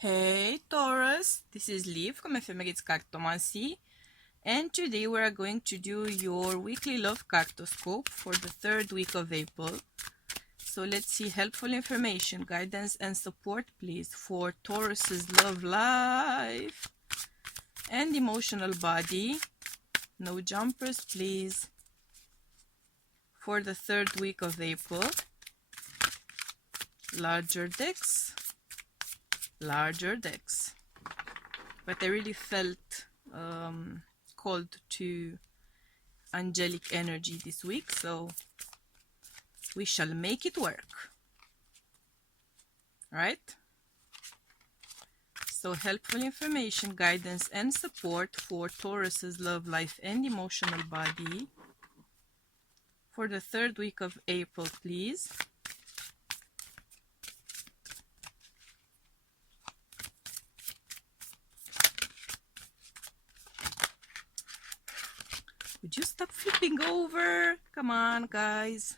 Hey Taurus, this is Liv from Ephemer's Cartomancy, and today we are going to do your weekly love cartoscope for the third week of April. So let's see helpful information, guidance and support please for Taurus's love life and emotional body. No jumpers please. For the third week of April, larger decks. But I really felt called to angelic energy this week, so we shall make it work, right? So helpful information, guidance and support for Taurus's love life and emotional body for the third week of April, please. Would you stop flipping over? Come on, guys.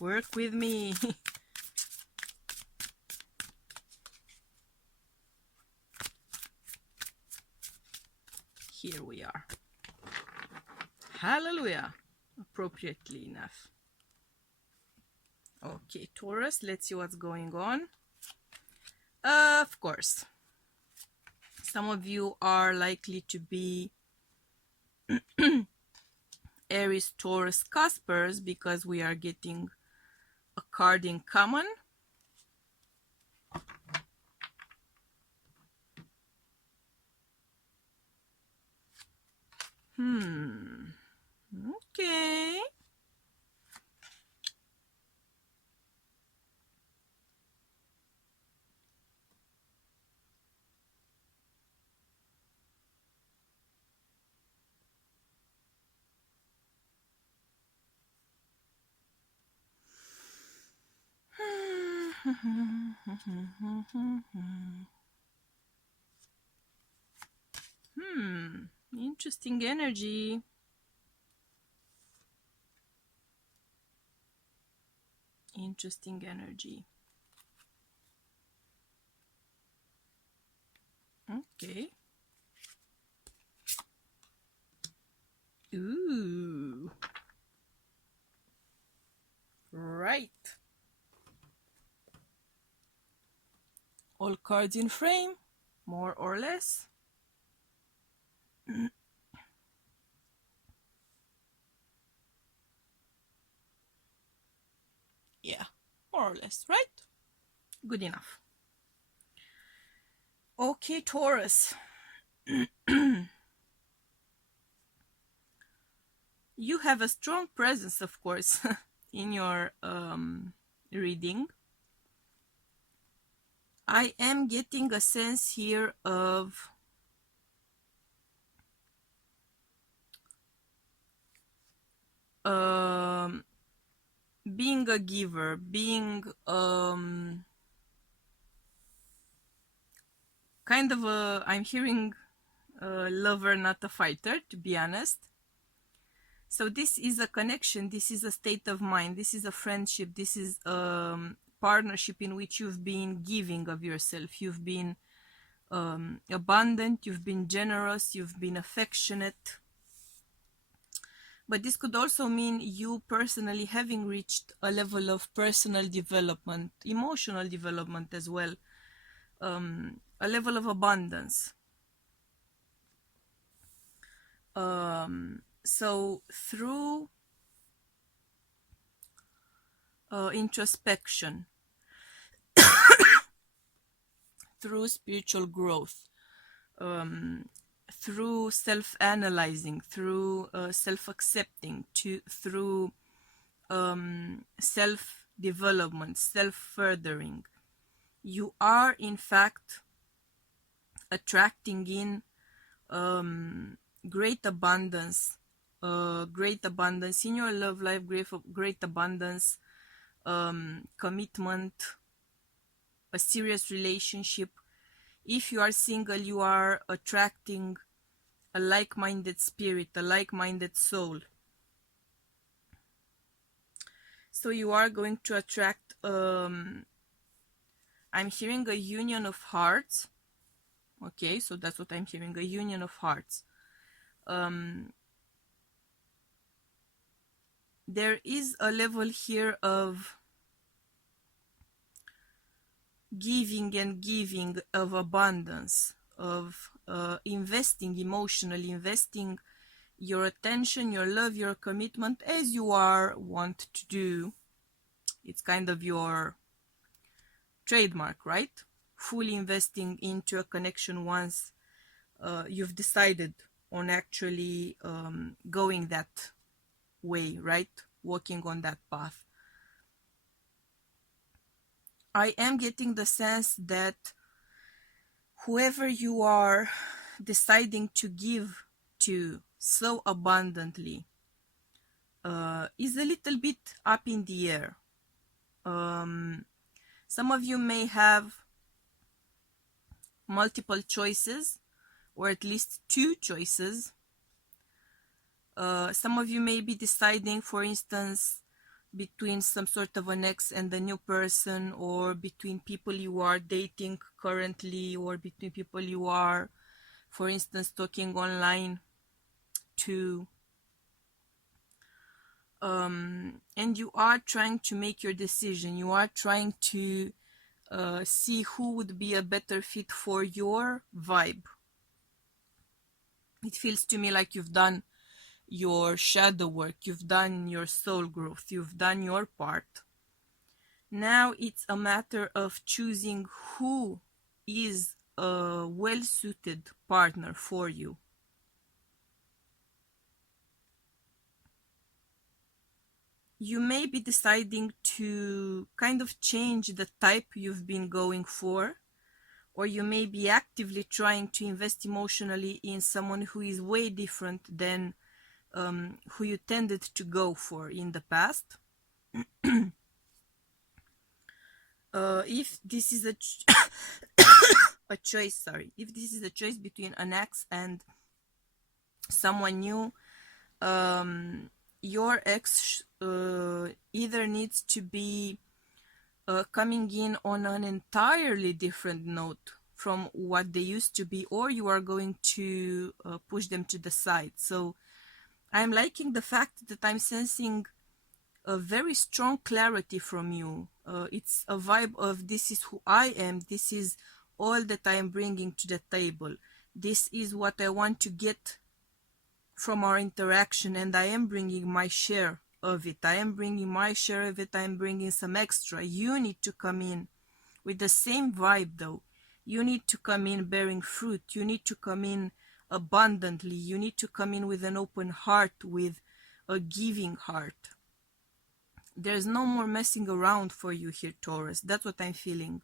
Work with me. Here we are. Hallelujah. Appropriately enough. Okay, Taurus, let's see what's going on. Of course, some of you are likely to be Aries, Taurus, Caspers because we are getting a card in common. Okay. Interesting energy. Interesting energy. Okay. Ooh. Right. All cards in frame, more or less. Yeah, more or less, right? Good enough. Okay, Taurus. You have a strong presence, of course, in your reading. I am getting a sense here of being a giver, being kind of a, I'm hearing a lover, not a fighter, to be honest. So this is a connection, this is a state of mind, this is a friendship, this is a partnership in which you've been giving of yourself, you've been abundant, you've been generous, you've been affectionate. But this could also mean you personally having reached a level of personal development, emotional development as well, a level of abundance. So through introspection, through spiritual growth, through self-analyzing, through self-accepting, through self-development, self-furthering, you are in fact attracting in great abundance in your love life, great abundance, commitment, a serious relationship. If you are single, you are attracting a like-minded spirit, a like-minded soul. So you are going to attract, I'm I'm hearing a union of hearts. Okay, so that's what I'm hearing, a union of hearts. There is a level here of giving and giving, of abundance, of investing emotionally, investing your attention, your love, your commitment, as you want to do. It's kind of your trademark, right? Fully investing into a connection once you've decided on actually going that way, right? Walking on that path. I am getting the sense that whoever you are deciding to give to so abundantly is a little bit up in the air. Some of you may have multiple choices, or at least two choices. Some of you may be deciding, for instance, between some sort of an ex and a new person, or between people you are dating currently, or between people you are, for instance, talking online to. And you are trying to make your decision. You are trying to see who would be a better fit for your vibe. It feels to me like you've done your shadow work, you've done your soul growth, you've done your part. Now it's a matter of choosing who is a well-suited partner for you. You may be deciding to kind of change the type you've been going for, or you may be actively trying to invest emotionally in someone who is way different than who you tended to go for in the past. If this is a choice, if this is a choice between an ex and someone new, your ex either needs to be coming in on an entirely different note from what they used to be, or you are going to push them to the side. So I'm liking the fact that I'm sensing a very strong clarity from you. It's a vibe of, this is who I am, this is all that I am bringing to the table, this is what I want to get from our interaction, and I am bringing my share of it. I am bringing my share of it. I am bringing some extra. You need to come in with the same vibe, though. You need to come in bearing fruit. You need to come in abundantly. You need to come in with an open heart, with a giving heart. There's no more messing around for you here, Taurus. That's what I'm feeling.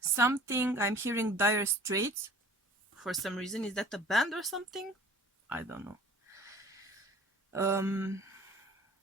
Something, I'm hearing Dire Straits for some reason. Is that a band or something? I don't know.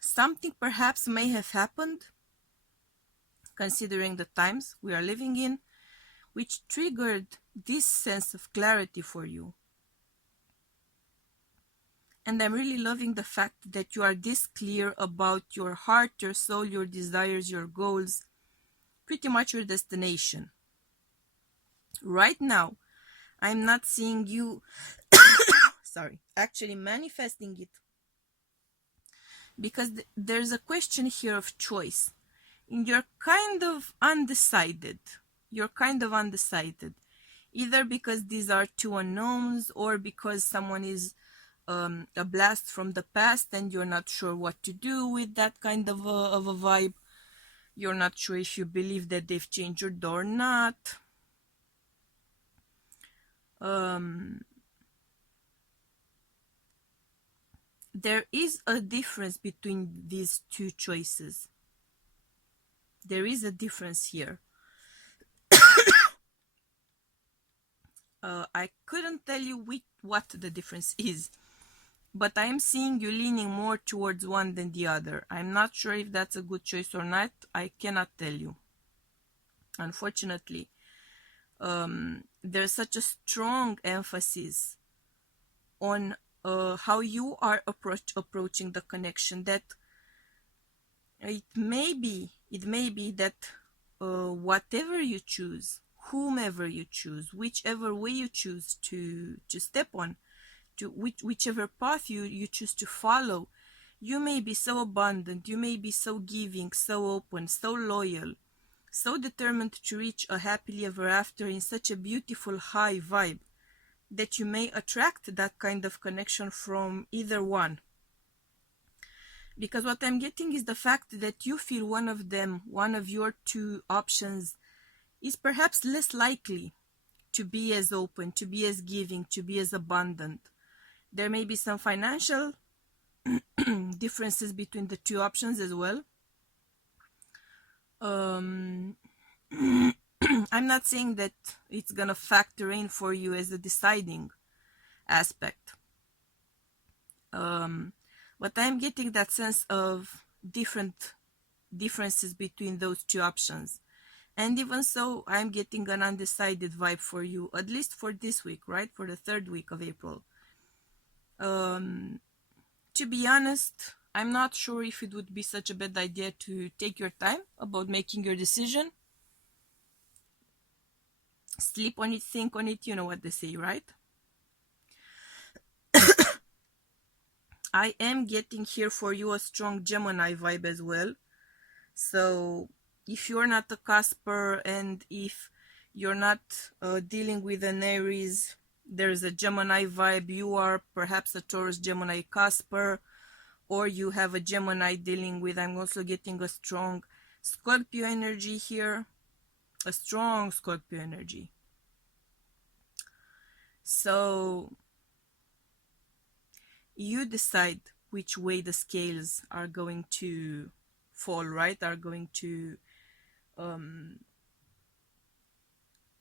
Something perhaps may have happened, considering the times we are living in, which triggered this sense of clarity for you. And I'm really loving the fact that you are this clear about your heart, your soul, your desires, your goals, pretty much your destination. Right now, I'm not seeing you actually manifesting it, because there's a question here of choice. And you're kind of undecided. Either because these are two unknowns, or because someone is a blast from the past and you're not sure what to do with that kind of a vibe. You're not sure if you believe that they've changed your door or not. There is a difference between these two choices. There is a difference here. I couldn't tell you what the difference is, but I'm seeing you leaning more towards one than the other. I'm not sure if that's a good choice or not. I cannot tell you, unfortunately. There's such a strong emphasis on how you are approaching the connection, that it may be It may be that whatever you choose, whomever you choose, whichever way you choose to step on, to whichever path you choose to follow, you may be so abundant, you may be so giving, so open, so loyal, so determined to reach a happily ever after in such a beautiful high vibe that you may attract that kind of connection from either one. Because what I'm getting is the fact that you feel one of them, one of your two options, is perhaps less likely to be as open, to be as giving, to be as abundant. There may be some financial differences between the two options as well. I'm not saying that it's gonna factor in for you as a deciding aspect. But I'm getting that sense of differences between those two options. And even so, I'm getting an undecided vibe for you, at least for this week, right? For the third week of April. To be honest, I'm not sure if it would be such a bad idea to take your time about making your decision. Sleep on it, think on it, you know what they say, right? I am getting here for you a strong Gemini vibe as well. So if you're not a Casper and if you're not dealing with an Aries, there's a Gemini vibe. You are perhaps a Taurus, Gemini, Casper, or you have a Gemini dealing with, I'm also getting a strong Scorpio energy here, a strong Scorpio energy. So you decide which way the scales are going to fall, right? Are going to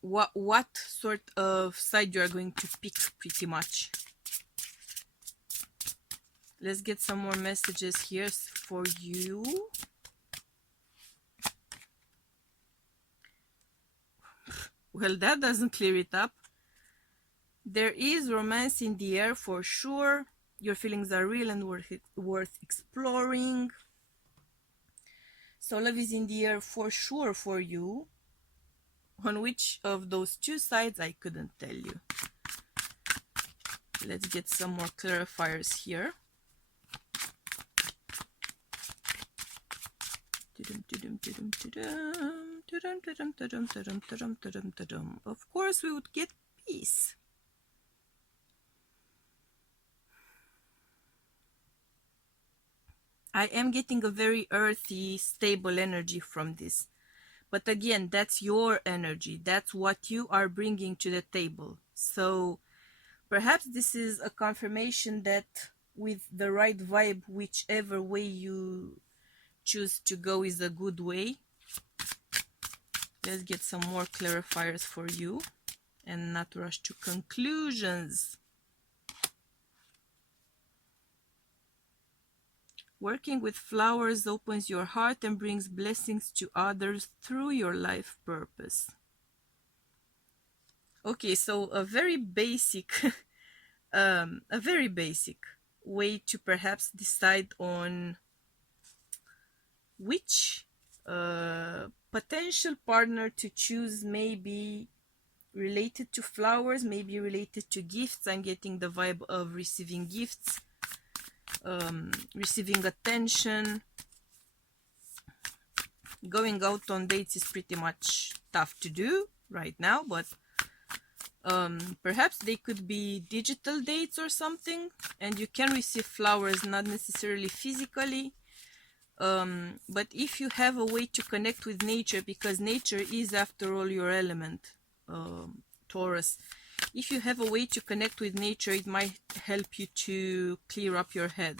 what sort of side you are going to pick, pretty much. Let's get some more messages here for you. Well, that doesn't clear it up. There is romance in the air for sure. Your feelings are real and worth exploring. So love is in the air for sure for you. On which of those two sides, I couldn't tell you. Let's get some more clarifiers here. Of course, we would get peace. I am getting a very earthy, stable energy from this. But again, that's your energy. That's what you are bringing to the table. So perhaps this is a confirmation that with the right vibe, whichever way you choose to go is a good way. Let's get some more clarifiers for you and not rush to conclusions. Working with flowers opens your heart and brings blessings to others through your life purpose. Okay, so a very basic way to perhaps decide on which potential partner to choose may be related to flowers, may be related to gifts. I'm getting the vibe of receiving gifts, receiving attention. Going out on dates is pretty much tough to do right now, but perhaps they could be digital dates or something, and you can receive flowers, not necessarily physically. But if you have a way to connect with nature, because nature is after all your element, Taurus, if you have a way to connect with nature, it might help you to clear up your head.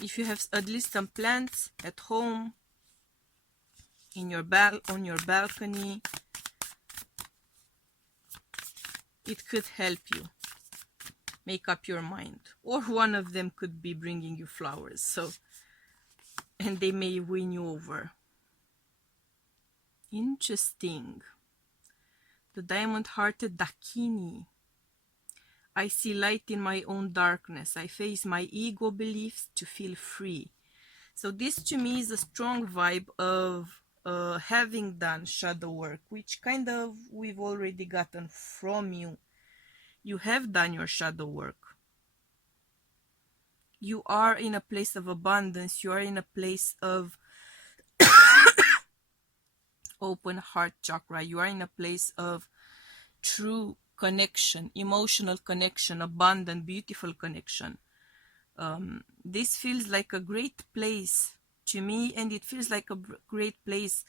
If you have at least some plants at home, in your on your balcony, it could help you make up your mind. Or one of them could be bringing you flowers, so, and they may win you over. Interesting. The diamond-hearted Dakini. I see light in my own darkness. I face my ego beliefs to feel free. So this to me is a strong vibe of having done shadow work, which kind of we've already gotten from you. You have done your shadow work. You are in a place of abundance. You are in a place of open heart chakra. You are in a place of true connection, emotional connection, abundant, beautiful connection. This feels like a great place to me, and it feels like a great place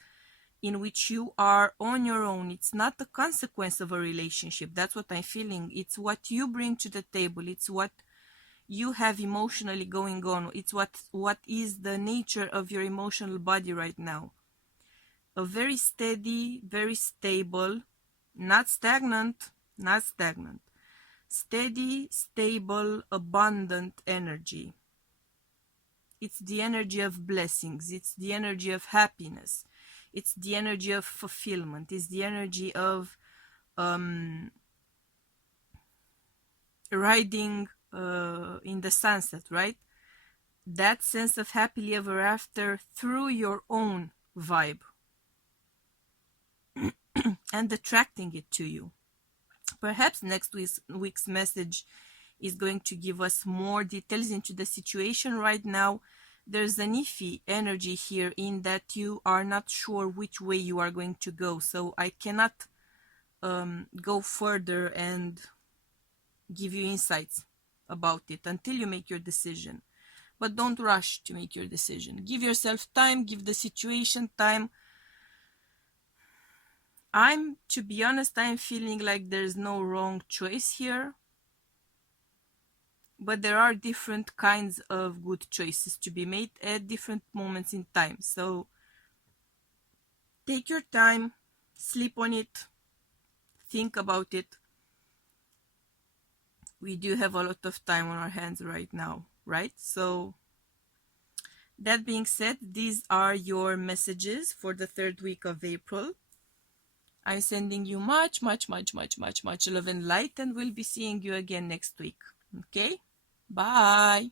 in which you are on your own. It's not the consequence of a relationship. That's what I'm feeling. It's what you bring to the table. It's what you have emotionally going on. It's what is the nature of your emotional body right now. A very steady, very stable, not stagnant, steady, stable, abundant energy. It's the energy of blessings. It's the energy of happiness. It's the energy of fulfillment. It's the energy of riding in the sunset, right? That sense of happily ever after through your own vibe and attracting it to you. Perhaps next week's message is going to give us more details into the situation. Right now, there's an iffy energy here in that you are not sure which way you are going to go. So I cannot go further and give you insights about it until you make your decision. But don't rush to make your decision. Give yourself time, give the situation time. To be honest, I'm feeling like there's no wrong choice here. But there are different kinds of good choices to be made at different moments in time. So take your time, sleep on it, think about it. We do have a lot of time on our hands right now, right? So that being said, these are your messages for the third week of April. I'm sending you much love and light, and we'll be seeing you again next week. Okay? Bye.